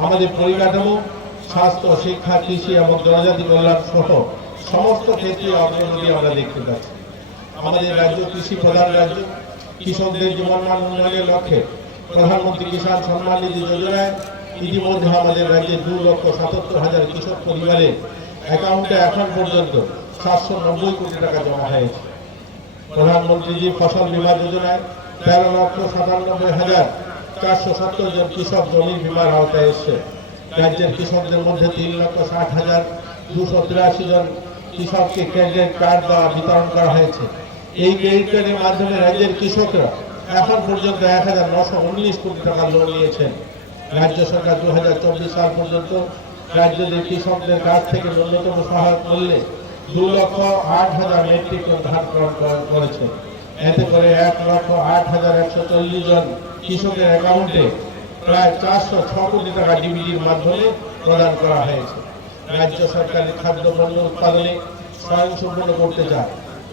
আমাদের পরিকাঠামো, স্বাস্থ্য, শিক্ষা, কৃষি এবং জনজাতি কল্যাণ সহ সমস্ত ক্ষেত্রে অগ্রগতি আমরা দেখতে পাচ্ছি। আমাদের রাজ্য কৃষি প্রধান রাজ্য, কৃষকদের জীবনমান উন্নয়নের লক্ষ্যে প্রধানমন্ত্রী কিষাণ সম্মান নিধি যোজনায় ইতিমধ্যে আমাদের রাজ্যে দু লক্ষ সাতাত্তর হাজার কৃষক পরিবারে অ্যাকাউন্টে এখন পর্যন্ত সাতশো নব্বই কোটি টাকা জমা হয়েছে। প্রধানমন্ত্রীজি ফসল বীমা যোজনায় তেরো লক্ষ সাতানব্বই হাজার চারশো সত্তর জন কৃষক জমির বীমার আওতায় এসছে। রাজ্যের কৃষকদের মধ্যে তিন লক্ষ ষাট হাজার দুশো তিরাশি জন কৃষককে ক্রেডিট কার্ড দেওয়া বিতরণ করা হয়েছে। এই ক্রেডিট কার্ডের মাধ্যমে রাজ্যের কৃষকরা এখন পর্যন্ত এক হাজার নশো উনিশ কোটি টাকা লোন নিয়েছেন। রাজ্য সরকার দু হাজার চব্বিশ সাল পর্যন্ত রাজ্যের কৃষকদের কাছ থেকে ন্যূনতম সহায়ক মূল্যে দু লক্ষ আট হাজার মেট্রিক টন ধান করেছে। এতে করে এক লক্ষ আট হাজার একশো চল্লিশ জন কৃষকের অ্যাকাউন্টে প্রায় চারশো ছ কোটি টাকা ডিবিটির মাধ্যমে প্রদান করা হয়েছে। রাজ্য সরকারের খাদ্য পণ্য উৎপাদনে স্বয়ংসম্পূর্ণ করতে চায়।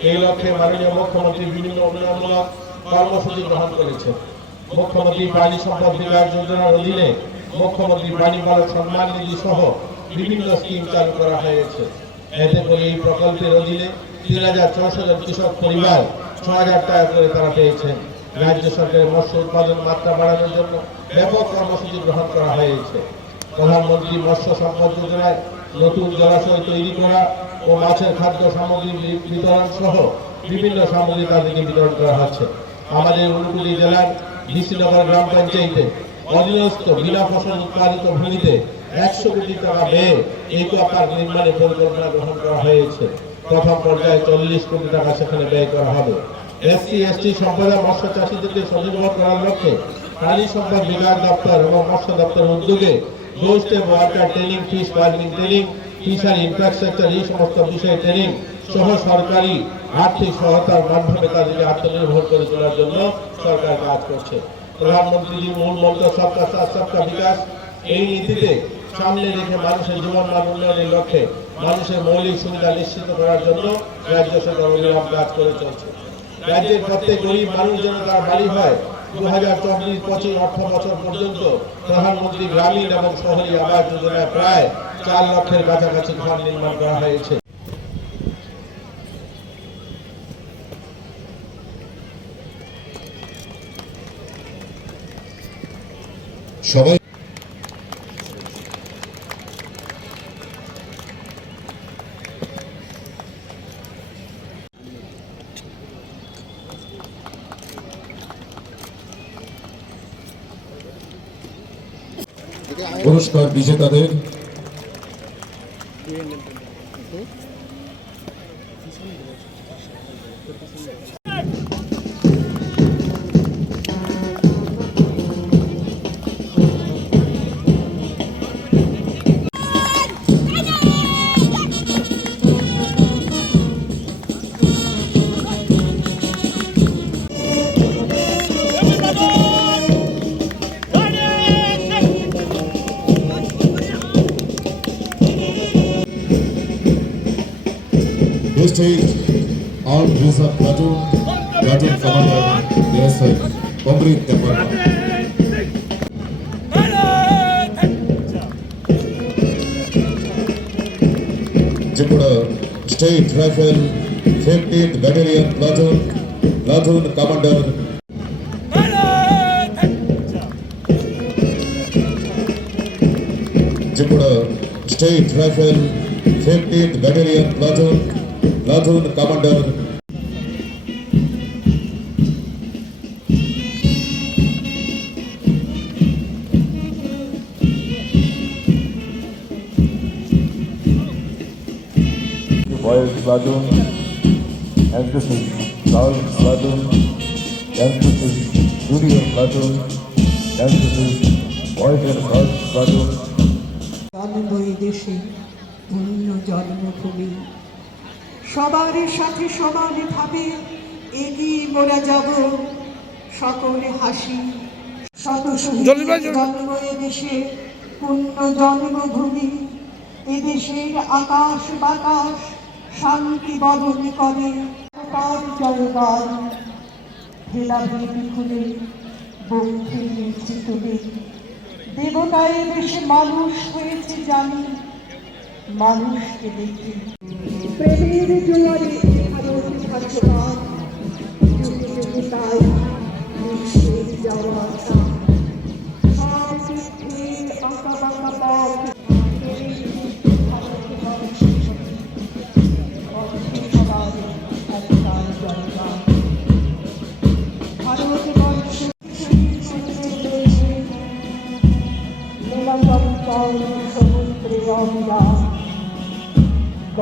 এই লক্ষ্যে মাননীয় মুখ্যমন্ত্রী বিভিন্ন উন্নয়নমূলক কর্মসূচি গ্রহণ করেছেন। মুখ্যমন্ত্রী প্রাণী সম্পদ বিকাশ যোজনার অধীনে মুখ্যমন্ত্রী প্রাণী পালক সম্মান নিধি সহ বিভিন্ন স্কিম চালু করা হয়েছে। এতে করে এই প্রকল্পের অধীনে তিন হাজার ছশো জন কৃষক পরিবার ছ হাজার টাকা করে তারা পেয়েছেন। রাজ্য সরকারের মৎস্য উৎপাদন মাত্রা বাড়ানোর জন্য ব্যাপক কর্মসূচি গ্রহণ করা হয়েছে। প্রধানমন্ত্রী মৎস্য সম্পদ যোজনায় নতুন জলাশয় তৈরি করা ও মাছের খাদ্য সামগ্রী বিতরণ সহ বিভিন্ন সামগ্রী তাদেরকে বিতরণ করা হচ্ছে। আমাদের ঊনকুটি জেলার ডিসিনগর গ্রাম পঞ্চায়েতে অধীনস্থ বিনা ফসল উৎপাদিত ভূমিতে একশো কোটি টাকা ব্যয়ে একুয়া পার্ক নির্মাণের পরিকল্পনা গ্রহণ করা হয়েছে। প্রথম পর্যায়ে চল্লিশ কোটি টাকা সেখানে ব্যয় করা হবে। এসসি, এসটি সম্প্রদায় মৎস্য চাষীদেরকে স্বনির্ভর করার লক্ষ্যে প্রাণী সম্পদ বিকাশ দপ্তর এবং মৎস্য দপ্তরের উদ্যোগে water training, fish training, fishery infrastructure, এই সমস্ত বিষয়ে ট্রেনিং সহ সরকারি আর্থিক সহায়তার মাধ্যমে তাদেরকে আত্মনির্ভর করে তোলার জন্য সরকার কাজ করছে। প্রধানমন্ত্রীজির মূল মন্ত্র, সবকা সাথ, সবকা বিকাশ। এই নীতিতে সামনে রেখে মানুষের জীবনমান উন্নয়নের লক্ষ্যে মানুষের মৌলিক সুবিধা নিশ্চিত করার জন্য রাজ্য সরকার অবিরাম কাজ করে চলছে। রাজ্যের প্রত্যেক গরিব মানুষ যেন তার বাড়ি হয় দু হাজার চব্বিশ পঁচিশ অর্থ বছর পর্যন্ত প্রধানমন্ত্রী গ্রামীণ এবং শহরী আবাস যোজনায় প্রায় চার লক্ষের কাছাকাছি ঘর নির্মাণ করা হয়েছে। সবাই পুরস্কার বিজেতাদের District Armed Reserve Platoon, Platoon Commander, ASI, Comrade Department. Tripura State Rifle, 15th Battalion Platoon, Platoon Commander, Tripura State Rifle, 15th Battalion Platoon, Platoon Commander, Boys Platoon, emphasis Girls Platoon, emphasis Junior Platoon, emphasis Boys and Girls Platoon. জন্ম এই দেশে পূর্ণ জন্মভূমি সবার সাথে সমানভাবে এগিয়ে মোরা যাব। সকলে হাসি শত জন্ম এ দেশে পূর্ণ জন্মভূমি এদেশের আকাশ বাতাস শান্তি বদন করে। তার জয়গান ভেলাভেলি খুলে বন্ধে নেতৃত্বে দেবতায় বেশে মানুষ হয়েছে জানি মানুষকে দেখে। പ്രമേയജോലി അതോസിൽ ഭക്ഷണം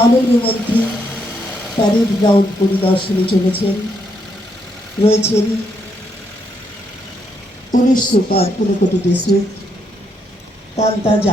মাননীয় মন্ত্রী প্যারেড গ্রাউন্ড পরিদর্শনে চলেছেন। রয়েছেন পুলিশ সুপার পুরকোটি ডিস্ট্রিক্ট পান্তা যা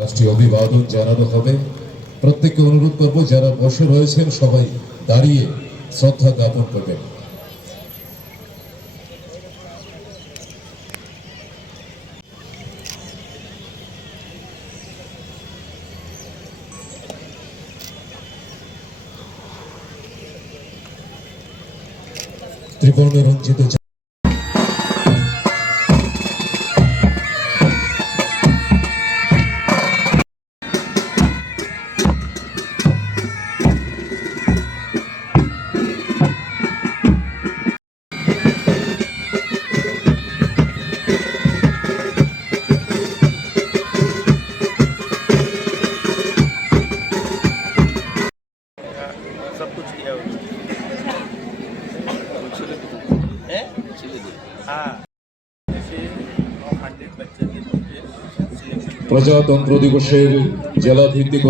রাষ্ট্রীয় অভিবাদন জানানো হবে। প্রত্যেককে অনুরোধ করব, যারা বসে রয়েছেন, সবাই দাঁড়িয়ে শ্রদ্ধা জ্ঞাপন করবেন। ত্রিবর্ণ রঞ্জিত প্রজাতন্ত্র দিবসের জেলা ভিত্তিক